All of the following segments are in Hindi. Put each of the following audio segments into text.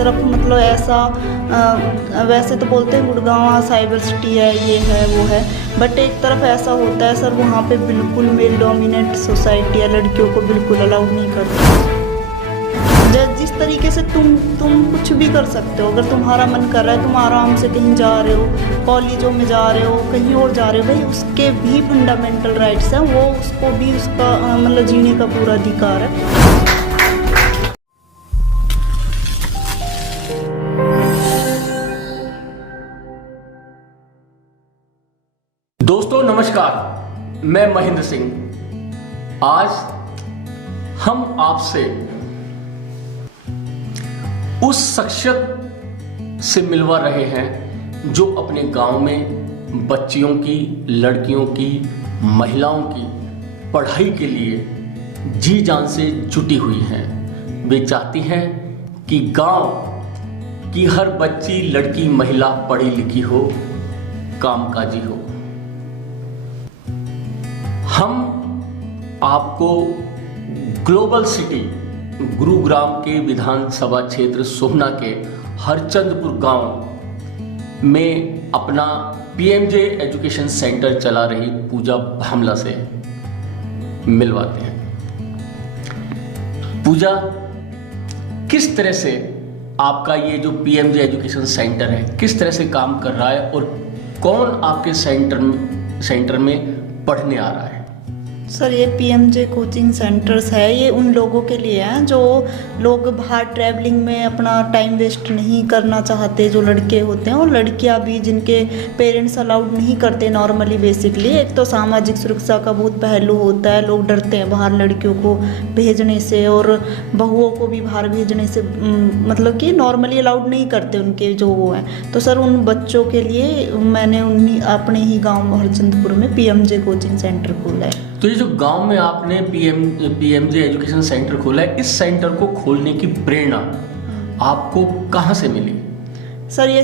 तरफ मतलब ऐसा वैसे तो बोलते हैं गुड़गांव साइबर सिटी है, ये है वो है, बट एक तरफ ऐसा होता है सर वहाँ पे बिल्कुल मेल डोमिनेट सोसाइटी है, लड़कियों को बिल्कुल अलाउड नहीं करती। जिस तरीके से तुम कुछ भी कर सकते हो, अगर तुम्हारा मन कर रहा है, तुम आराम से कहीं जा रहे हो, कॉलेजों में जा रहे हो, कहीं और जा रहे हो, भाई उसके भी फंडामेंटल राइट्स हैं, वो उसको भी उसका मतलब जीने का पूरा अधिकार है। दोस्तों नमस्कार, मैं महेंद्र सिंह। आज हम आपसे उस शख्सियत से मिलवा रहे हैं जो अपने गांव में बच्चियों की, लड़कियों की, महिलाओं की पढ़ाई के लिए जी जान से जुटी हुई हैं। वे चाहती हैं कि गांव की हर बच्ची, लड़की, महिला पढ़ी लिखी हो, कामकाजी हो। हम आपको ग्लोबल सिटी गुरुग्राम के विधानसभा क्षेत्र सोहना के हरचंदपुर गांव में अपना पीएमजे एजुकेशन सेंटर चला रही पूजा भामला से मिलवाते हैं। पूजा, किस तरह से आपका ये जो पीएमजे एजुकेशन सेंटर है किस तरह से काम कर रहा है और कौन आपके सेंटर में पढ़ने आ रहा है? सर ये पीएमजे कोचिंग सेंटर्स है, ये उन लोगों के लिए हैं जो लोग बाहर ट्रैवलिंग में अपना टाइम वेस्ट नहीं करना चाहते, जो लड़के होते हैं और लड़कियां भी जिनके पेरेंट्स अलाउड नहीं करते नॉर्मली। बेसिकली एक तो सामाजिक सुरक्षा का बहुत पहलू होता है, लोग डरते हैं बाहर लड़कियों को भेजने से और बहुओं को भी बाहर भेजने से, मतलब कि नॉर्मली अलाउड नहीं करते उनके जो वो हैं। तो सर उन बच्चों के लिए मैंने अपने ही गाँव हरचंदपुर में पीएमजे कोचिंग सेंटर खोला है। तो ये जो गांव में आपने पीएमजे एजुकेशन सेंटर खोला है, इस सेंटर को खोलने की प्रेरणा आपको कहाँ से मिली? सर ये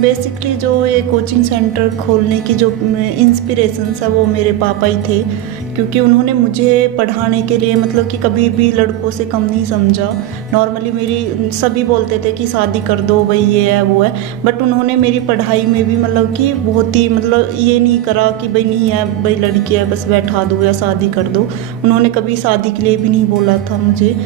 बेसिकली जो ये कोचिंग सेंटर खोलने की जो इंस्पिरेशन है वो मेरे पापा ही थे, क्योंकि उन्होंने मुझे पढ़ाने के लिए मतलब कि कभी भी लड़कों से कम नहीं समझा। नॉर्मली मेरी सभी बोलते थे कि शादी कर दो भाई, ये है वो है, बट उन्होंने मेरी पढ़ाई में भी मतलब कि बहुत ही मतलब ये नहीं करा कि भाई नहीं है, भाई लड़की है बस बैठा दो या शादी कर दो। उन्होंने कभी शादी के लिए भी नहीं बोला था मुझे।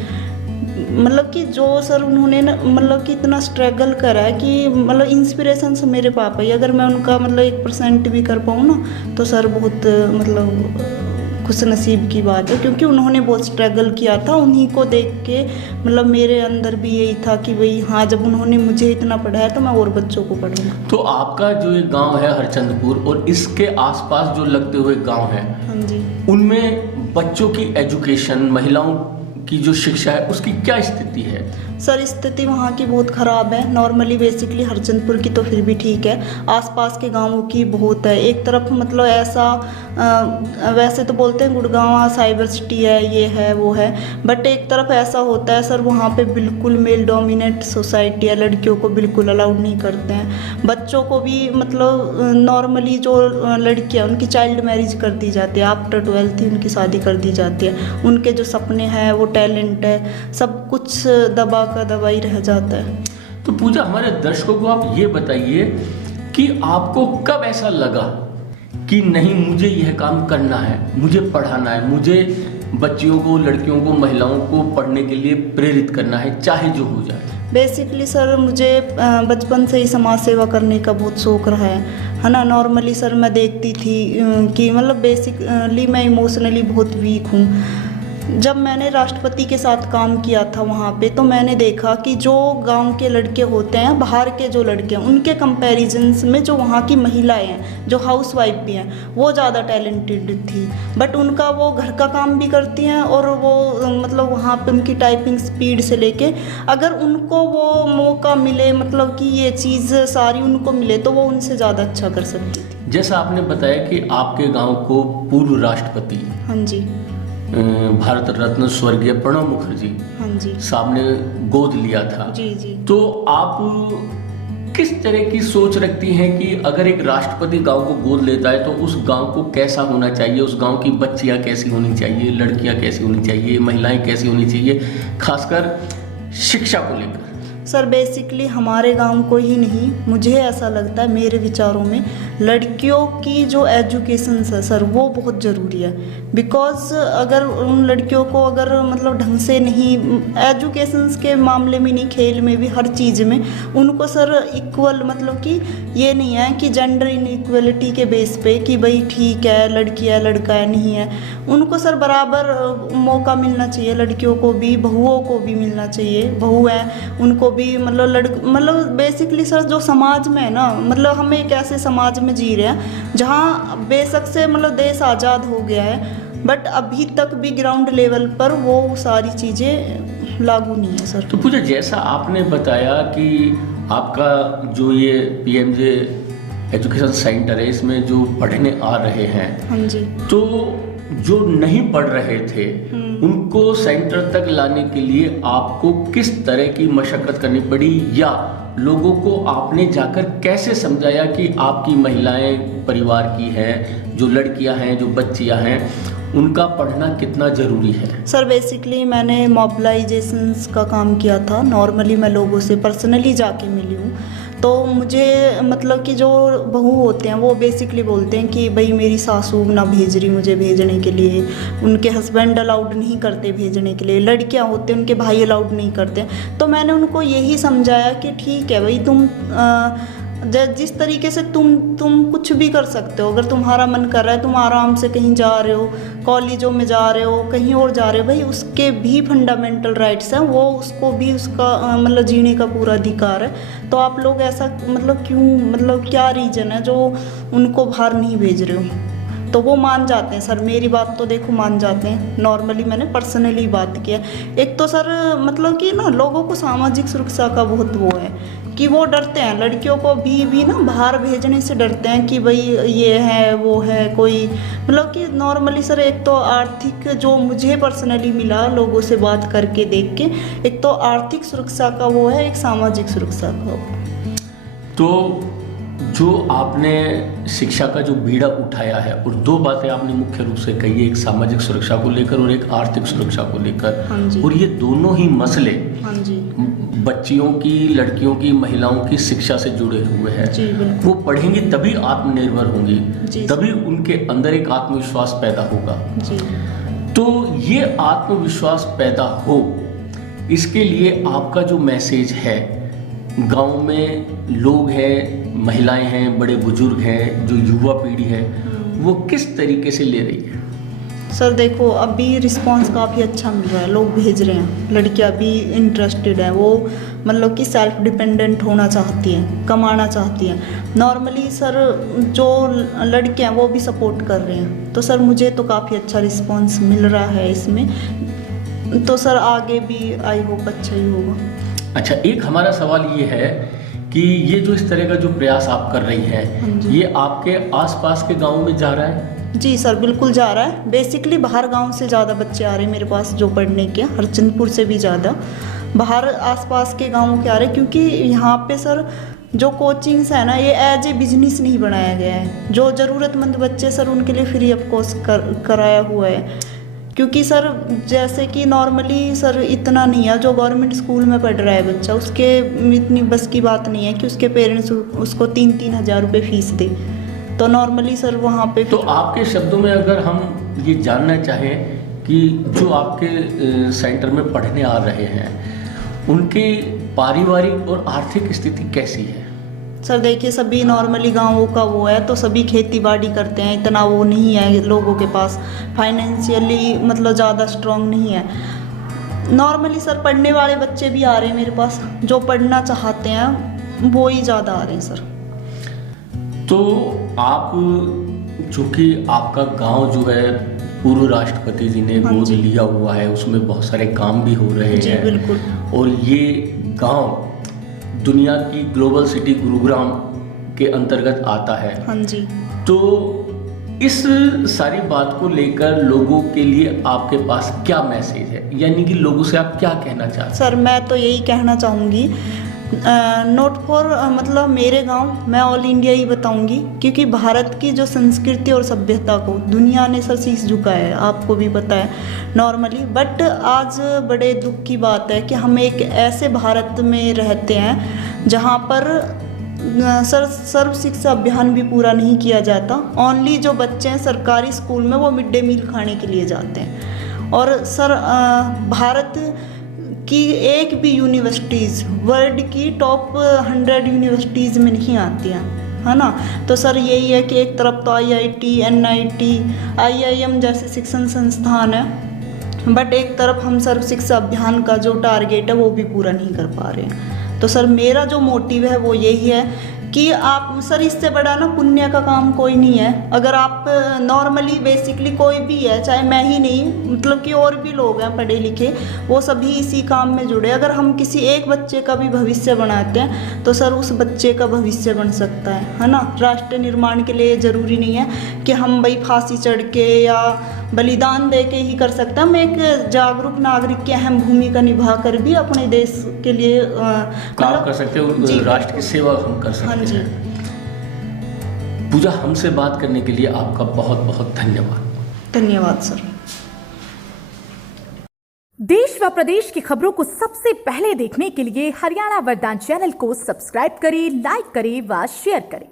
मतलब कि जो सर उन्होंने ना मतलब कि इतना स्ट्रगल करा है कि मतलब इंस्पिरेशन से मेरे पापा ही, अगर मैं उनका मतलब 1% भी कर पाऊँ ना तो सर बहुत मतलब खुश नसीब की बात है, क्योंकि उन्होंने बहुत स्ट्रगल किया था। उन्हीं को देख के मतलब मेरे अंदर भी यही था कि भाई हाँ, जब उन्होंने मुझे इतना पढ़ाया तो मैं और बच्चों को पढ़ूंगा। तो आपका जो ये गांव है हरचंदपुर और इसके आसपास जो लगते हुए गांव है, हाँ जी, उनमें बच्चों की एजुकेशन, महिलाओं की जो शिक्षा है उसकी क्या स्थिति है? सर स्थिति वहाँ की बहुत ख़राब है। नॉर्मली बेसिकली हरचंदपुर की तो फिर भी ठीक है, आसपास के गांवों की बहुत है। एक तरफ मतलब ऐसा वैसे तो बोलते हैं गुड़गांव साइबर सिटी है, ये है वो है, बट एक तरफ ऐसा होता है सर वहाँ पे बिल्कुल मेल डोमिनेट सोसाइटी है, लड़कियों को बिल्कुल अलाउड नहीं करते हैं। बच्चों को भी मतलब नॉर्मली जो लड़कियाँ उनकी चाइल्ड मैरिज कर दी जाती है, आफ्टर 12th ही उनकी शादी कर दी जाती है। उनके जो सपने हैं, वो टैलेंट है, सब कुछ दबा का दबा ही रह जाता है। तो पूजा, हमारे दर्शकों को आप ये बताइए कि आपको कब ऐसा लगा कि नहीं, मुझे यह काम करना है, मुझे पढ़ाना है, मुझे बच्चियों को, लड़कियों को, महिलाओं को पढ़ने के लिए प्रेरित करना है, चाहे जो हो जाए? बेसिकली सर मुझे बचपन से ही समाज सेवा करने का बहुत शौक रहा है ना। नॉर्मली सर मैं देखती थी कि मतलब बेसिकली मैं इमोशनली बहुत वीक हूँ। जब मैंने राष्ट्रपति के साथ काम किया था वहाँ पे, तो मैंने देखा कि जो गांव के लड़के होते हैं, बाहर के जो लड़के हैं, उनके कंपैरिजन्स में जो वहाँ की महिलाएं हैं, जो हाउसवाइफ भी हैं, वो ज़्यादा टैलेंटेड थी। बट उनका वो घर का काम भी करती हैं और वो मतलब वहाँ पे उनकी टाइपिंग स्पीड से लेके, अगर उनको वो मौका मिले, मतलब कि ये चीज़ सारी उनको मिले, तो वो उनसे ज़्यादा अच्छा कर सकती थी। जैसा आपने बताया कि आपके गाँव को पूर्व राष्ट्रपति, हाँ जी, भारत रत्न स्वर्गीय प्रणब मुखर्जी, हाँ जी, साहब ने गोद लिया था। जी जी। तो आप किस तरह की सोच रखती हैं कि अगर एक राष्ट्रपति गांव को गोद लेता है तो उस गांव को कैसा होना चाहिए, उस गांव की बच्चियां कैसी होनी चाहिए, लड़कियां कैसी होनी चाहिए, महिलाएं कैसी होनी चाहिए, खासकर शिक्षा को लेकर? सर बेसिकली हमारे गांव को ही नहीं, मुझे ऐसा लगता है मेरे विचारों में लड़कियों की जो एजुकेशन है सर वो बहुत ज़रूरी है। बिकॉज अगर उन लड़कियों को अगर मतलब ढंग से नहीं, एजुकेशन के मामले में नहीं, खेल में भी, हर चीज़ में उनको सर इक्वल, मतलब कि ये नहीं है कि जेंडर इनइक्वलिटी के बेस पे कि भाई ठीक है लड़की है लड़का है, नहीं है। उनको सर बराबर मौका मिलना चाहिए, लड़कियों को भी बहुओं को भी मिलना चाहिए। बहू है उनको भी मतलब बेसिकली सर जो समाज में है ना, मतलब हम एक ऐसे समाज में जी रहे हैं जहाँ बेशक से मतलब देश आज़ाद हो गया है, बट अभी तक भी ग्राउंड लेवल पर वो सारी चीज़ें लागू नहीं है सर। तो पूजा, जैसा आपने बताया कि आपका जो ये पीएमजे एजुकेशन सेंटर है, इसमें जो पढ़ने आ रहे हैं, हाँ जी, तो जो नहीं पढ़ रहे थे उनको सेंटर तक लाने के लिए आपको किस तरह की मशक्कत करनी पड़ी, या लोगों को आपने जाकर कैसे समझाया कि आपकी महिलाएं परिवार की हैं, जो लड़कियां हैं, जो बच्चियां हैं, उनका पढ़ना कितना ज़रूरी है? सर बेसिकली मैंने मोबिलाइजेशन का काम किया था। नॉर्मली मैं लोगों से पर्सनली जाके मिली हूँ, तो मुझे मतलब कि जो बहू होते हैं वो बेसिकली बोलते हैं कि भाई मेरी सासू ना भेज रही मुझे भेजने के लिए, उनके हस्बैंड अलाउड नहीं करते भेजने के लिए, लड़कियां होते हैं उनके भाई अलाउड नहीं करते। तो मैंने उनको यही समझाया कि ठीक है भाई, तुम जिस तरीके से तुम कुछ भी कर सकते हो, अगर तुम्हारा मन कर रहा है, तुम आराम से कहीं जा रहे हो, कॉलेजों में जा रहे हो, कहीं और जा रहे हो, भाई उसके भी फंडामेंटल राइट्स हैं, वो उसको भी उसका मतलब जीने का पूरा अधिकार है। तो आप लोग ऐसा मतलब क्यों, मतलब क्या रीज़न है जो उनको बाहर नहीं भेज रहे हो? तो वो मान जाते हैं सर, मेरी बात तो देखो मान जाते हैं। नॉर्मली मैंने पर्सनली बात किया। एक तो सर मतलब कि ना लोगों को सामाजिक सुरक्षा का बहुत वो है कि वो डरते हैं, लड़कियों को भी ना बाहर भेजने से डरते हैं कि भाई ये है वो है कोई, मतलब कि नॉर्मली सर एक तो आर्थिक जो मुझे पर्सनली मिला लोगों से बात करके देख के, एक तो आर्थिक सुरक्षा का वो है, एक सामाजिक सुरक्षा का। तो जो आपने शिक्षा का जो बीड़ा उठाया है, और दो बातें आपने मुख्य रूप से कही है, एक सामाजिक सुरक्षा को लेकर और एक आर्थिक सुरक्षा को लेकर, हाँ जी, और ये दोनों ही मसले हाँ जी, बच्चियों की, लड़कियों की, महिलाओं की शिक्षा से जुड़े हुए हैं। जी बिल्कुल। वो पढ़ेंगी तभी आत्मनिर्भर होंगी, जी, तभी उनके अंदर एक आत्मविश्वास पैदा होगा। जी। तो ये आत्मविश्वास पैदा हो, इसके लिए आपका जो मैसेज है, गांव में लोग हैं, महिलाएं हैं, बड़े बुजुर्ग हैं, जो युवा पीढ़ी है, वो किस तरीके से ले रही है? सर देखो अभी रिस्पांस काफ़ी अच्छा मिल रहा है, लोग भेज रहे हैं, लड़कियां भी इंटरेस्टेड हैं, वो मतलब कि सेल्फ डिपेंडेंट होना चाहती हैं, कमाना चाहती हैं। नॉर्मली सर जो लड़कियां हैं वो भी सपोर्ट कर रहे हैं, तो सर मुझे तो काफ़ी अच्छा रिस्पांस मिल रहा है इसमें, तो सर आगे भी आई होप अच्छा ही होगा। अच्छा, एक हमारा सवाल ये है कि ये जो इस तरह का जो प्रयास आप कर रही हैं, ये आपके आसपास के गांव में जा रहा है? जी सर बिल्कुल जा रहा है। बेसिकली बाहर गांव से ज़्यादा बच्चे आ रहे हैं मेरे पास जो पढ़ने के, हरचंदपुर से भी ज़्यादा बाहर आसपास के गांवों के आ रहे हैं, क्योंकि यहाँ पे सर जो कोचिंग्स है ना, ये एज ए बिजनेस नहीं बनाया गया है। जो ज़रूरतमंद बच्चे सर उनके लिए फ्री ऑफ कॉस्ट कराया हुआ है, क्योंकि सर जैसे कि नॉर्मली सर इतना नहीं है, जो गवर्नमेंट स्कूल में पढ़ रहा है बच्चा उसके इतनी बस की बात नहीं है कि उसके पेरेंट्स उसको 3-3 हज़ार रुपये फ़ीस दे। तो नॉर्मली सर वहाँ पे तो आपके शब्दों में अगर हम ये जानना चाहें कि जो आपके सेंटर में पढ़ने आ रहे हैं, उनकी पारिवारिक और आर्थिक स्थिति कैसी है? सर देखिए सभी नॉर्मली गाँवों का वो है, तो सभी खेती बाड़ी करते हैं, इतना वो नहीं है लोगों के पास, फाइनेंशियली मतलब ज़्यादा स्ट्रॉन्ग नहीं है। नॉर्मली सर पढ़ने वाले बच्चे भी आ रहे हैं मेरे पास, जो पढ़ना चाहते हैं वो ही ज़्यादा आ रहे हैं सर। तो आप, चूँकि आपका गांव जो है पूर्व राष्ट्रपति जी ने गोद लिया हुआ है, उसमें बहुत सारे काम भी हो रहे जी हैं, बिल्कुल, और ये गांव दुनिया की ग्लोबल सिटी गुरुग्राम के अंतर्गत आता है। हाँ जी। तो इस सारी बात को लेकर लोगों के लिए आपके पास क्या मैसेज है, यानी कि लोगों से आप क्या कहना चाहते हैं? सर मैं तो यही कहना चाहूँगी नोट फॉर मतलब मेरे गांव, मैं ऑल इंडिया ही बताऊंगी, क्योंकि भारत की जो संस्कृति और सभ्यता को दुनिया ने सर शीश झुकाया है, आपको भी पता है नॉर्मली। बट आज बड़े दुख की बात है कि हम एक ऐसे भारत में रहते हैं जहां पर सर्व शिक्षा अभियान भी पूरा नहीं किया जाता। ओनली जो बच्चे हैं सरकारी स्कूल में वो मिड डे मील खाने के लिए जाते हैं। और सर भारत की एक भी यूनिवर्सिटीज़ वर्ल्ड की टॉप 100 यूनिवर्सिटीज़ में नहीं आती हैं, है ना। तो सर यही है कि एक तरफ तो IIT, NIT, IIM जैसे शिक्षण संस्थान है, बट एक तरफ हम सर्व शिक्षा अभियान का जो टारगेट है वो भी पूरा नहीं कर पा रहे हैं। तो सर मेरा जो मोटिव है वो यही है कि आप सर, इससे बड़ा ना पुण्य का काम कोई नहीं है। अगर आप नॉर्मली बेसिकली कोई भी है, चाहे मैं ही नहीं, मतलब कि और भी लोग हैं पढ़े लिखे, वो सभी इसी काम में जुड़े। अगर हम किसी एक बच्चे का भी भविष्य बनाते हैं तो सर उस बच्चे का भविष्य बन सकता है ना। राष्ट्र निर्माण के लिए ज़रूरी नहीं है कि हम भाई फांसी चढ़ के या बलिदान दे के ही कर सकते हैं। हम एक जागरूक नागरिक की अहम भूमिका निभा कर भी अपने देश के लिए काम कर सकते हो, राष्ट्र की सेवा हम कर सकते हैं। जी। पूजा, हमसे बात करने के लिए आपका बहुत बहुत धन्यवाद। धन्यवाद सर। देश व प्रदेश की खबरों को सबसे पहले देखने के लिए हरियाणा वरदान चैनल को सब्सक्राइब करें, लाइक करें व शेयर करें।